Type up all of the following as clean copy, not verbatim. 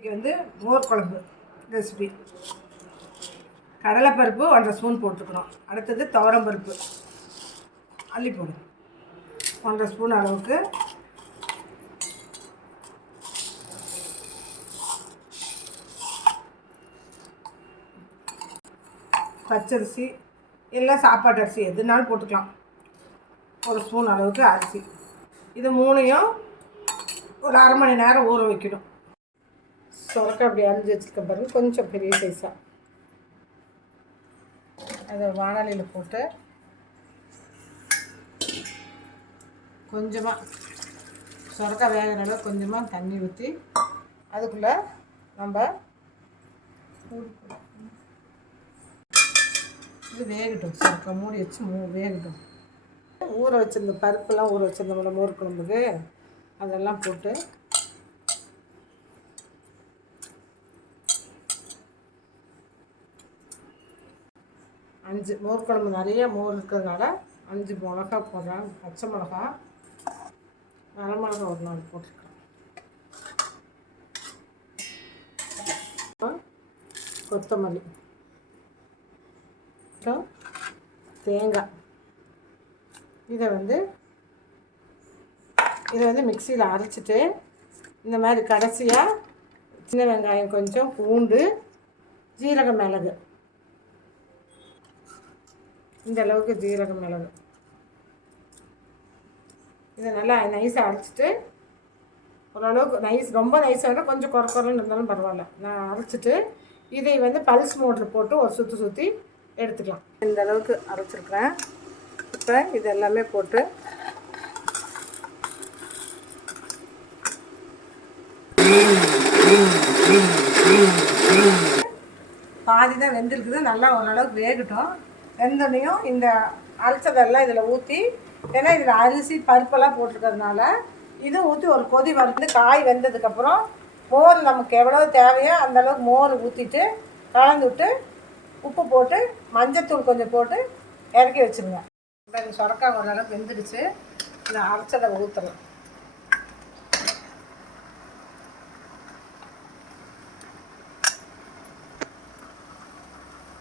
இன்றைக்கி வந்து மோர் குழம்பு ரெசிபி. கடலைப்பருப்பு 1.5 ஸ்பூன் போட்டுக்கிறோம். அடுத்தது துவரம்பருப்பு அள்ளி போடும் 1.5 ஸ்பூன் அளவுக்கு. பச்சரிசி இல்லை சாப்பாட்டு அரிசி எதுனாலும் போட்டுக்கலாம். 1 ஸ்பூன் அளவுக்கு அரிசி. இது மூணையும் ஒரு அரை மணி நேரம் ஊற வைக்கணும். சொரக்காய் அப்படி அரிஞ்சு வச்சுருக்க பாருங்க, கொஞ்சம் பெரிய சைஸாக. அதை வானலியில் போட்டு கொஞ்சமாக சொரக்காய் வேகிற அளவு கொஞ்சமாக தண்ணி ஊற்றி அதுக்குள்ளே நம்ம இது வேகட்டும். சொரக்காய் மூடி வச்சு வேகட்டும். ஊற வச்சுருந்த பருப்புலாம் ஊற வச்சுருந்தோம்ல மோர் குழம்புக்கு, அதெல்லாம் போட்டு மோர் குழம்பு நிறைய மோர் இருக்கிறதுனால 5 மிளகா போடுறேன். பச்சை மிளகா, வரமிளகா ஒரு 4 போட்டிருக்கேன். கொத்தமல்லி, தேங்காய். இதை வந்து மிக்சியில் அரைச்சிட்டு இந்த மாதிரி கடைசியாக சின்ன வெங்காயம், கொஞ்சம் பூண்டு, ஜீரக மிளகு, இந்த அளவுக்கு ஜீரக மிளகு, இதை நல்லா நைஸாக அரைச்சிட்டு, ஓரளவுக்கு நைஸ், ரொம்ப நைஸாக இருந்தால் கொஞ்சம் குறன்னு இருந்தாலும் பரவாயில்ல. நான் அரைச்சிட்டு இதை வந்து பல்ஸ் மோட்டர் போட்டு ஒரு சுற்றி எடுத்துக்கலாம். இந்த அளவுக்கு அரைச்சிருக்கிறேன். இப்போ இது எல்லாமே போட்டு பாதி தான் வெந்திருக்குது. நல்லா ஓரளவுக்கு வேகட்டும். வெந்தோடனையும் இந்த அரைச்சதெல்லாம் இதில் ஊற்றி, ஏன்னா இதில் அரிசி பருப்பெல்லாம் போட்டிருக்கிறதுனால இது ஊற்றி ஒரு கொதி வந்து காய் வெந்ததுக்கப்புறம் மோர் நமக்கு எவ்வளோ தேவையோ அந்தளவுக்கு மோர் ஊற்றிட்டு கலந்து விட்டு உப்பு போட்டு மஞ்சத்தூள் கொஞ்சம் போட்டு இறக்கி வச்சுருங்க. இப்போ இந்த சொரக்காய் ஓரளவுக்கு வெந்துடுச்சு. இந்த அரைச்சதை ஊற்றலாம்.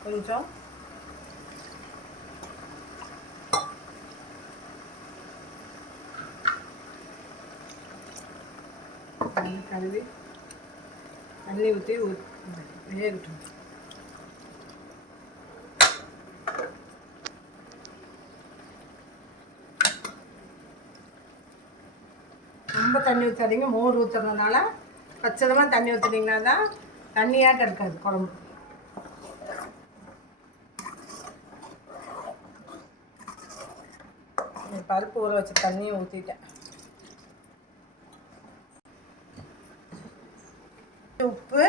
கொஞ்சம் கழுவி தண்ணி ஊற்றி வேகட்டும். ரொம்ப தண்ணி ஊற்றாதீங்க. மோர் ஊற்றுறதுனால பச்சதமாக தண்ணி ஊற்றுனீங்கன்னா தான் தண்ணியாட்ட இருக்காது குழம்பு. பருப்பு ஊற வச்ச தண்ணியை ஊற்றிட்டேன். உப்பு,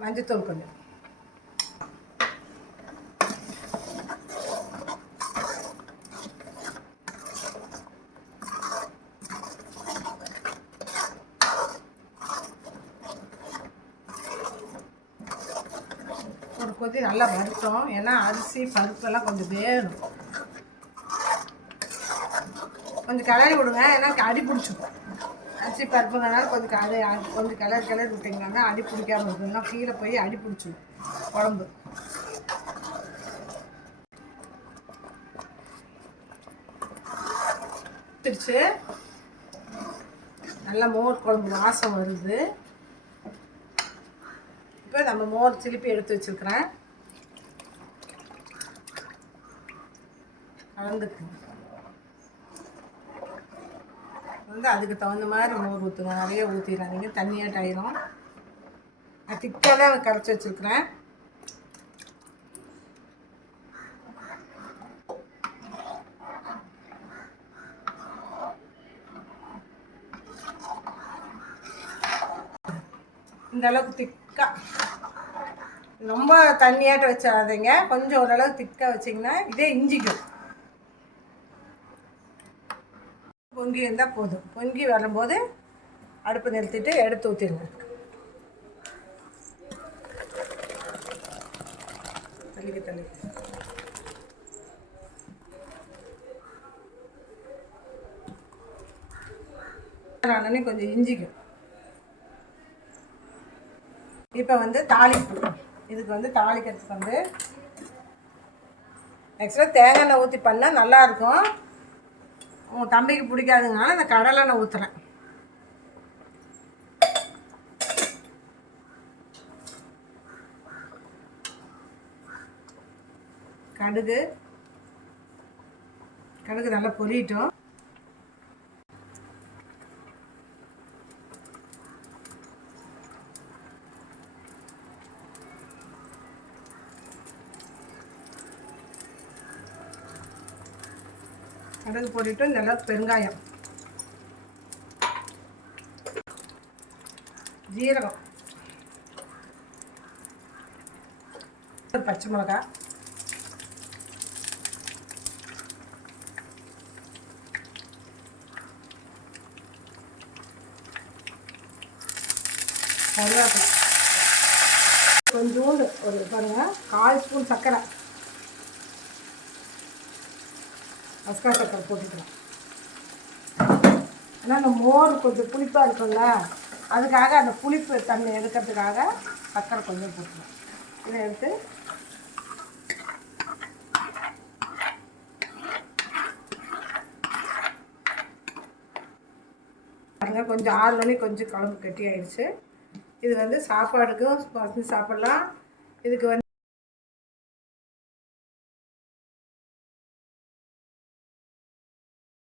மஞ்சத்தூள் கொஞ்சம், ஒரு கொதி நல்லா வறுத்தோம். ஏன்னா அரிசி பருப்பெல்லாம் கொஞ்சம் வேணும். கொஞ்சம் கிளறி விடுங்க, ஏன்னா அடி பிடிச்சிடும். அரிசி பருப்புங்கனால கொஞ்சம் கிளறி விட்டிங்கன்னா அடி பிடிக்காமல் இருக்குதுன்னா கீழே போய் அடி பிடிச்சிடும் குழம்பு. பிடிச்சி நல்லா மோர் குழம்பு வாசம் வருது. இப்போ நம்ம மோர் சிலிப்பி எடுத்து வச்சுருக்கிறேன். கலந்துக்கணும். வந்து அதுக்கு தகுந்த மாதிரி மோர் ஊற்றுங்க. நிறைய ஊற்றிடாதீங்க, தண்ணியாட்ட ஆயிரும். நான் திக்காக தான் கரைச்சி வச்சுருக்கிறேன். இந்த அளவுக்கு திக்காக, ரொம்ப தண்ணியாட்ட வச்சிடாதீங்க. கொஞ்சம் ஓரளவுக்கு திக்காக வச்சிங்கன்னா இதே இஞ்சிக்கும். பொங்கி இருந்தால் போதும். பொங்கி வரும்போது அடுப்பு நிறுத்திட்டு எடுத்து ஊற்றிடுங்க. தள்ளி ஆனோடனே கொஞ்சம் இஞ்சிக்கும். இப்போ வந்து தாளிப்பு. இதுக்கு வந்து தாளிக்கிறதுக்கு வந்து ஆக்சுவலாக தேங்காய் எண்ணெய் ஊற்றி பண்ணால் நல்லாயிருக்கும். உங்கள் தம்பிக்கு பிடிக்காதுங்கனால இந்த கடலை எண்ணெய் ஊற்றுறேன். கடுகு நல்லா பொரியட்டும். கடுகு போட்டுட்டு நல்லா பெருங்காயம், ஜீரகம், பச்சை மிளகாய், கருவேப்பிலை, கொஞ்சோண்டு ஒரு பாருங்கள் 1/4 ஸ்பூன் சர்க்கரை, மஸ்கா சர்க்கரை போட்டுக்கலாம். ஏன்னா அந்த மோர் கொஞ்சம் புளிப்பாக இருக்கும்ல, அதுக்காக அந்த புளிப்பு தண்ணி எடுக்கிறதுக்காக சர்க்கரை கொஞ்சம் போட்டுக்கலாம். இதை எடுத்து பாருங்கள், கொஞ்சம் 6 மணி கொஞ்சம் குழம்பு கட்டி ஆயிடுச்சு. இது வந்து சாப்பாடுக்கும் சாப்பிட்லாம். இதுக்கு வந்து